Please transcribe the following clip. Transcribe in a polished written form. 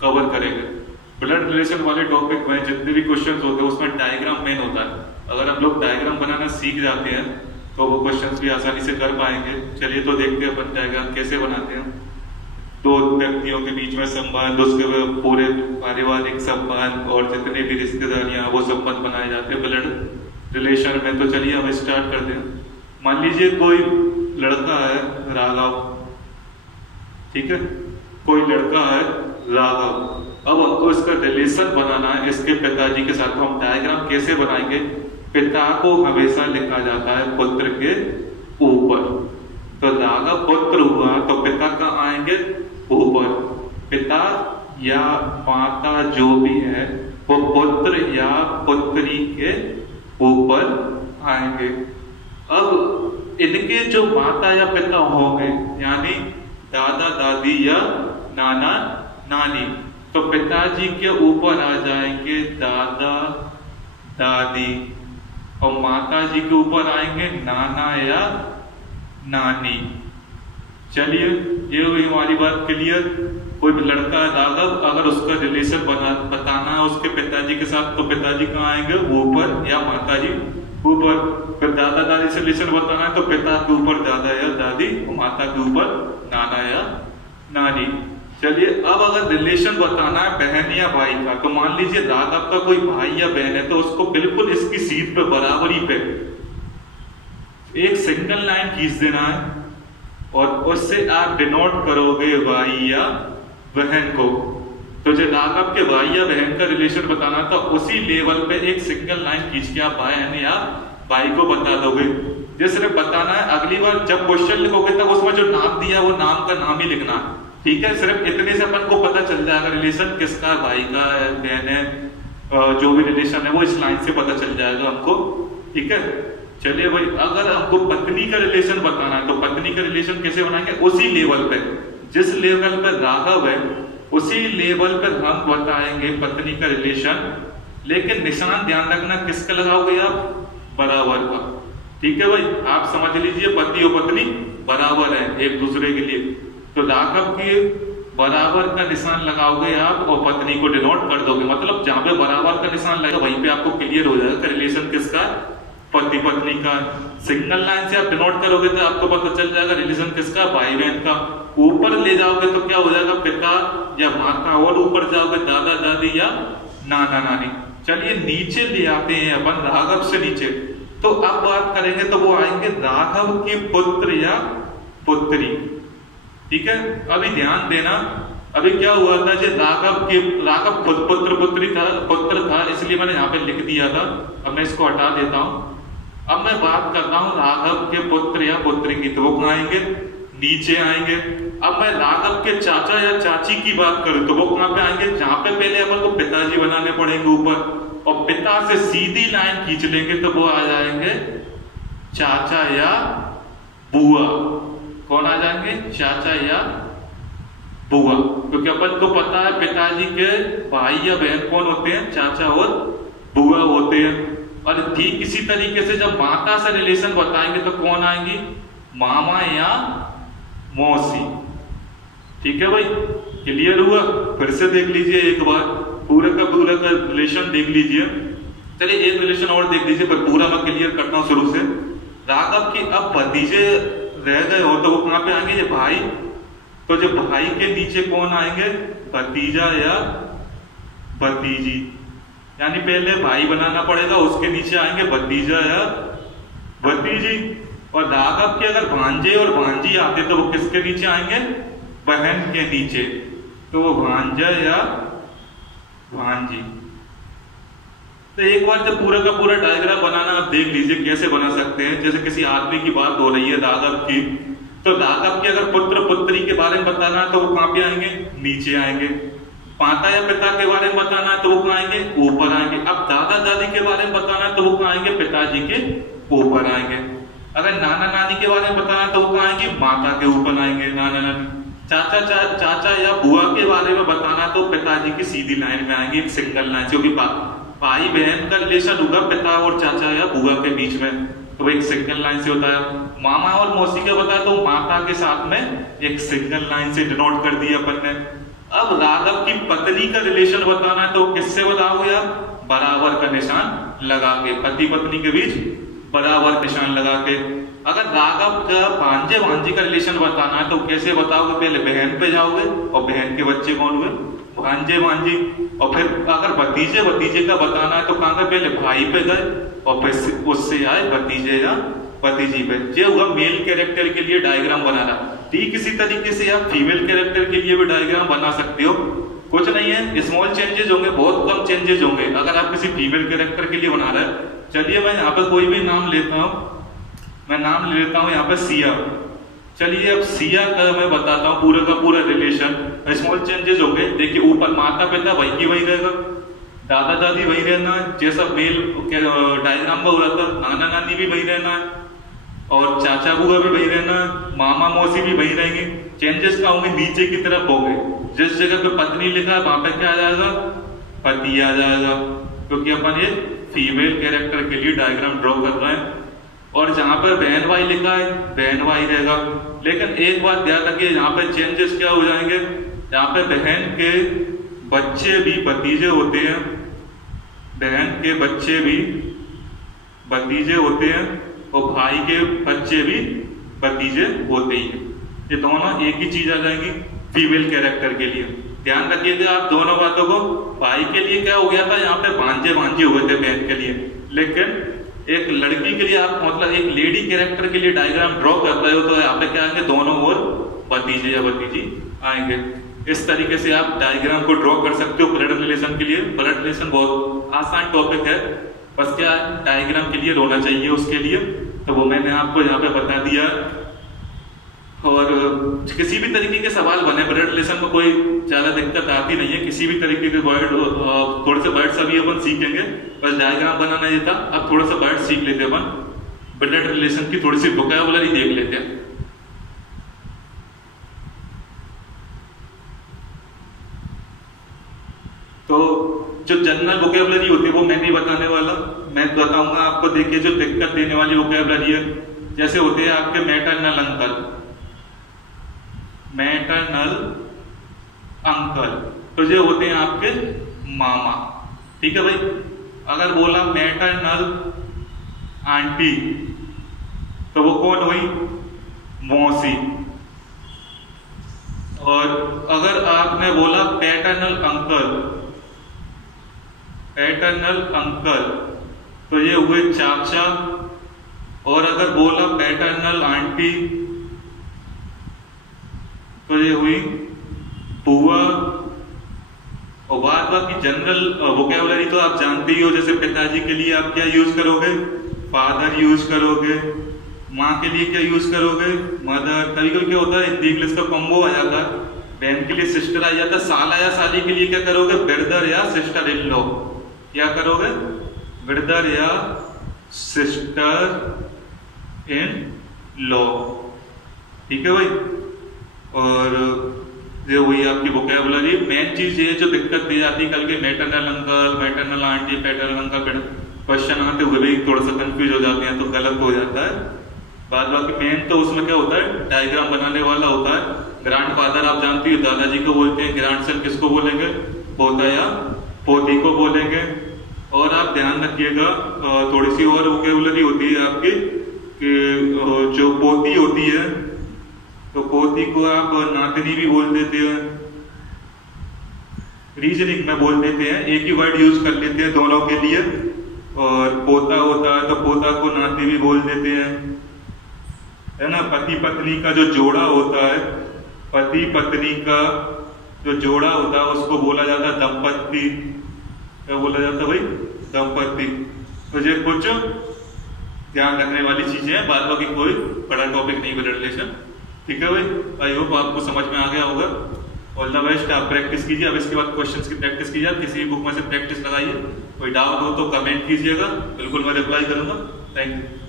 Cover करेंगे। Blood relation वाले topic में जितने भी क्वेश्चंस होते हैं उसमें डायग्राम मेन होता है। अगर हम लोग डायग्राम बनाना सीख जाते हैं तो वो क्वेश्चंस भी आसानी से कर पाएंगे। चलिए तो देखते हैं अपन डायग्राम कैसे बनाते हैं। दो व्यक्तियों के बीच में संबंध, उसके पूरे पारिवारिक संबंध और जितने भी रिश्तेदारियां वो संबंध बनाए जाते हैं ब्लड रिलेशन में। तो चलिए हम स्टार्ट करते हैं। मान लीजिए कोई लड़का है राघव, ठीक है, कोई लड़का है राघव। अब हमको इसका रिलेशन बनाना है इसके पिताजी के साथ। हम डायग्राम कैसे बनाएंगे? पिता को हमेशा लिखा जाता है पुत्र के ऊपर। तो राघव पुत्र हुआ तो पिता कहाँ आएंगे? ऊपर। पिता या माता जो भी है वो पुत्र या पुत्री के ऊपर आएंगे। अब इनके जो माता या पिता होंगे यानी दादा दादी या नाना नानी, तो पिताजी के ऊपर आ जाएंगे दादा दादी और माता जी के ऊपर आएंगे नाना या नानी। चलिए ये हुई हमारी बात क्लियर। कोई लड़का राघव, अगर उसका रिलेशन बताना है उसके पिताजी के साथ तो पिताजी कहाँ आएंगे? ऊपर या माता जी ऊपर। फिर दादा दादी से रिलेशन बताना है तो पिता के ऊपर दादा या दादी और माता के ऊपर नाना या नानी। चलिए अब अगर रिलेशन बताना है बहन या भाई का, तो मान लीजिए राघव का कोई भाई या बहन है तो उसको बिल्कुल इसकी सीध पे बराबरी पे एक सिंगल लाइन खींच देना है और उससे आप डिनोट करोगे भाई या बहन को। तो जो राघव के भाई या बहन का रिलेशन बताना तो उसी लेवल पे एक सिंगल लाइन खींच के आप बहन या भाई को बता दोगे। जो सिर्फ बताना है, अगली बार जब क्वेश्चन लिखोगे तब उसमें जो नाम दिया वो नाम का नाम ही लिखना, ठीक है। सिर्फ इतने से अपन को पता चल जाएगा रिलेशन किसका, भाई का है, बहन है, जो भी रिलेशन है वो इस लाइन से पता चल जाएगा हमको, ठीक है। चलिए भाई, अगर हमको पत्नी का रिलेशन बताना है तो पत्नी का रिलेशन कैसे बनाएंगे? उसी लेवल पे, जिस लेवल पर राघव है उसी लेवल पर हम बताएंगे पत्नी का रिलेशन। लेकिन निशान ध्यान रखना किसका लगाओगे आप? बराबर का, ठीक है भाई। आप समझ लीजिए पति और पत्नी बराबर है एक दूसरे के लिए, तो राघव के बराबर का निशान लगाओगे आप और पत्नी को डिनोट कर दोगे। मतलब जहां पे बराबर का निशान लगेगा वहीं पे आपको क्लियर हो जाएगा रिलेशन किसका, पति पत्नी का। सिंगल लाइन से आप डिनोट करोगे तो आपको पता चल जाएगा रिलेशन किसका, भाई बहन का। ऊपर ले जाओगे तो क्या हो जाएगा, पिता या माता, और ऊपर जाओगे दादा दादी या नाना नानी। चलिए नीचे ले आते हैं अपन, राघव से नीचे। तो अब बात करेंगे तो वो आएंगे राघव के पुत्र या पुत्री, ठीक है। अभी ध्यान देना, अभी क्या हुआ था, जो राघव खुद पुत्र था इसलिए मैंने यहाँ पे लिख दिया था। अब मैं इसको हटा देता हूं। अब मैं बात करता हूं राघव के पुत्र या पुत्री की, तो वो कहाँ आएंगे? नीचे आएंगे। अब मैं राघव के चाचा या चाची की बात करूं तो वो कहाँ पे आएंगे? जहां पे पहले अपन को पिताजी बनाने पड़ेंगे ऊपर, और पिता से सीधी लाइन खींच लेंगे तो वो आ जाएंगे चाचा या बुआ। कौन आ जाएंगे? चाचा या बुआ। क्योंकि अपन को पता है पिताजी के भाई या बहन कौन होते हैं? चाचा और बुआ होते हैं। और ठीक इसी तरीके से जब माता से रिलेशन बताएंगे तो कौन आएंगी? मामा या मौसी, ठीक है भाई। क्लियर हुआ? फिर से देख लीजिए एक बार, पूरा का रिलेशन देख लीजिए। चलिए एक रिलेशन और देख लीजिए, पर पूरा मैं क्लियर करता हूं शुरू से। राघव की अब भतीजे रह गए हो तो वो कहां पे आएंगे? ये भाई। तो जो भाई के नीचे कौन आएंगे? भतीजा या भतीजी। यानी पहले भाई बनाना पड़ेगा, उसके नीचे आएंगे भतीजा या भतीजी। और राघव के अगर भांजे और भांजी आते तो वो किसके नीचे आएंगे? बहन के नीचे। तो वो भांजा या भांजी। तो एक बार जब पूरा का पूरा डायग्राम बनाना आप देख लीजिए कैसे बना सकते हैं। जैसे किसी आदमी की बात हो रही है राघव की, तो राघव के अगर पुत्र पुत्री के बारे में बताना है तो वो कहां पे आएंगे? नीचे आएंगे। माता या पिता के बारे में बताना है तो वो कहां आएंगे? ऊपर आएंगे। अब दादा दादी के बारे में बताना है तो वो कहां आएंगे? पिताजी के ऊपर आएंगे। अगर नाना नानी के बारे में बताना है तो वो कहां आएंगे? माता के ऊपर आएंगे, नाना नानी। चाचा या बुआ के बारे में बताना है तो पिताजी की सीधी लाइन में आएंगे, एक सिंगल लाइन, क्योंकि भाई बहन का रिलेशन होगा पिता और चाचा या बुआ के बीच में, तो वो एक सिंगल लाइन से होता है। मामा और मौसी का बताया तो माता के साथ में एक सिंगल लाइन से डिनोट कर दिया अपन ने। अब राघव की पत्नी का रिलेशन बताना है तो किससे बताओगे आप? बराबर का निशान लगा के, पति पत्नी के बीच बराबर निशान लगा के। अगर राघव का भांजे भांजी का रिलेशन बताना है तो कैसे बताओगे? पहले बहन पे जाओगे और बहन के बच्चे कौन हुए? भांजे भांजी। और फिर अगर भतीजे भतीजे का बताना है तो कहाँ गए? पहले भाई पे गए और फिर उससे आए भतीजे या भतीजी पे। ये हुआ मेल कैरेक्टर के लिए डायग्राम बनाना। ठीक इसी तरीके से आप फीमेल कैरेक्टर के लिए भी डायग्राम बना सकते हो। कुछ नहीं है, स्मॉल चेंजेस होंगे, बहुत कम चेंजेस होंगे। अगर आप किसी फीमेल कैरेक्टर के लिए बना रहे हैं, चलिए मैं यहाँ पे कोई भी नाम लेता हूँ, मैं नाम ले लेता हूँ यहाँ पे सिया। चलिए अब सिया का मैं बताता हूँ पूरा का पूरा रिलेशन। स्मॉल चेंजेस होंगे। देखिए ऊपर माता पिता वही की वही रहेगा, दादा दादी वही रहना है, जैसा मेल डायग्राम का हो रहा था, नाना नानी भी वही रहना है और चाचा बुआ भी वही रहना है, मामा मौसी भी वही रहेंगे। चेंजेस क्या होंगे? नीचे की तरफ होंगे। जिस जगह पे पत्नी लिखा है वहां पे क्या आ जाएगा? पति आ जाएगा, क्योंकि अपन ये फीमेल कैरेक्टर के लिए डायग्राम ड्रॉ कर रहे हैं। और जहां पर बहन भाई लिखा है बहन भाई रहेगा। लेकिन एक बात ध्यान रखिए, यहाँ पे चेंजेस क्या हो जाएंगे? यहाँ पे बहन के बच्चे भी भतीजे होते हैं, बहन के बच्चे भी भतीजे होते हैं और भाई के बच्चे भी भतीजे होते ही हैं। ये दोनों एक ही चीज आ जाएंगी फीमेल कैरेक्टर के लिए। ध्यान रखिएगा आप दोनों बातों को। भाई के लिए क्या हो गया था? यहाँ पे भांजे भांजे हुए थे बहन के लिए, लेकिन एक लड़की के लिए आप मतलब एक लेडी कैरेक्टर के लिए डायग्राम ड्रॉ कर रहे हो तो यहाँ पे क्या आएंगे? दोनों ओर भतीजे या भतीजी आएंगे। इस तरीके से आप डायग्राम को ड्रॉ कर सकते हो ब्लड रिलेशन के लिए। ब्लड रिलेशन बहुत आसान टॉपिक है, बस क्या डायग्राम के लिए होना चाहिए उसके लिए, तो वो मैंने आपको यहाँ पे बता दिया। और किसी भी तरीके के सवाल बने ब्लड रिलेशन में कोई ज्यादा दिक्कत आती नहीं है। किसी भी तरीके के वर्ड, थोड़े से वर्ड्स अभी अपन सीखेंगे, बस डायग्राम बनाना ये था। अब थोड़ा सा वर्ड सीख लेते हैं अपन, ब्लड रिलेशन की थोड़ी सी वोकैबुलरी देख लेते हैं। तो जो जनरल वोकैबुलरी होती है वो मैं नहीं बताने वाला, मैं बताऊंगा आपको। देखिए जो दिक्कत देने वाली वोकैबुलरी है, जैसे होते हैं आपके मैटरनल अंकल, मैटरनल अंकल, तो ये होते हैं आपके मामा। ठीक है भाई। अगर बोला मैटरनल आंटी तो वो कौन हुई? मौसी। और अगर आपने बोला पैटर्नल अंकल, पैटर्नल अंकल तो ये हुए चाचा। और अगर बोला पैटर्नल आंटी तो ये हुई बुआ। और बात की जनरल वोकैबुलरी तो आप जानते ही हो। जैसे पिताजी के लिए आप क्या यूज करोगे? फादर यूज करोगे। माँ के लिए क्या यूज करोगे? मदर। कभी कभी क्या होता है हिंदी इंग्लिश का कॉम्बो आ जाता है, बहन के लिए सिस्टर आ जाता है। साला या साली के लिए क्या करोगे? ब्रदर या सिस्टर इन लॉ। क्या करोगे? ब्रदर या सिस्टर इन लॉ। ठीक है भाई। और ये वही आपकी वोकैबुलरी। मेन चीज ये जो दिक्कत दी जाती है कल के maternal uncle, maternal aunty, paternal uncle, question आते हुए भी थोड़ा सा कंफ्यूज हो जाते हैं तो गलत हो जाता है। बाद बाकी मेन तो उसमें क्या होता है? डायग्राम बनाने वाला होता है। ग्रैंडफादर आप जानती हो दादाजी को बोलते हैं, ग्रैंडसन किसको बोलेंगे? पोता या पोती को बोलेंगे। और आप ध्यान रखिएगा थोड़ी सी और वोकैबुलरी होती है आपकी कि जो पोती होती है तो पोती को आप नातनी भी बोल देते हैं, रीजनिंग में बोल देते हैं, एक ही वर्ड यूज कर लेते हैं दोनों के लिए। और पोता होता है तो पोता को नाती भी बोल देते हैं, है ना। पति पत्नी का जो जोड़ा होता है, पति पत्नी का जो जोड़ा होता है उसको बोला जाता है दंपत्ति। क्या बोला जाता है भाई? दंपत्ति। तो ये कुछ ध्यान रखने वाली चीजें हैं, बाद बाकी कोई बड़ा टॉपिक नहीं ब्लड रिलेशन। ठीक है भाई। आई होप आपको समझ में आ गया होगा। All the best. आप प्रैक्टिस कीजिए। अब इसके बाद क्वेश्चंस की प्रैक्टिस कीजिए। किसी भी बुक में से प्रैक्टिस लगाइए। कोई डाउट हो तो कमेंट कीजिएगा, बिल्कुल मैं रिप्लाई करूंगा। Thank you.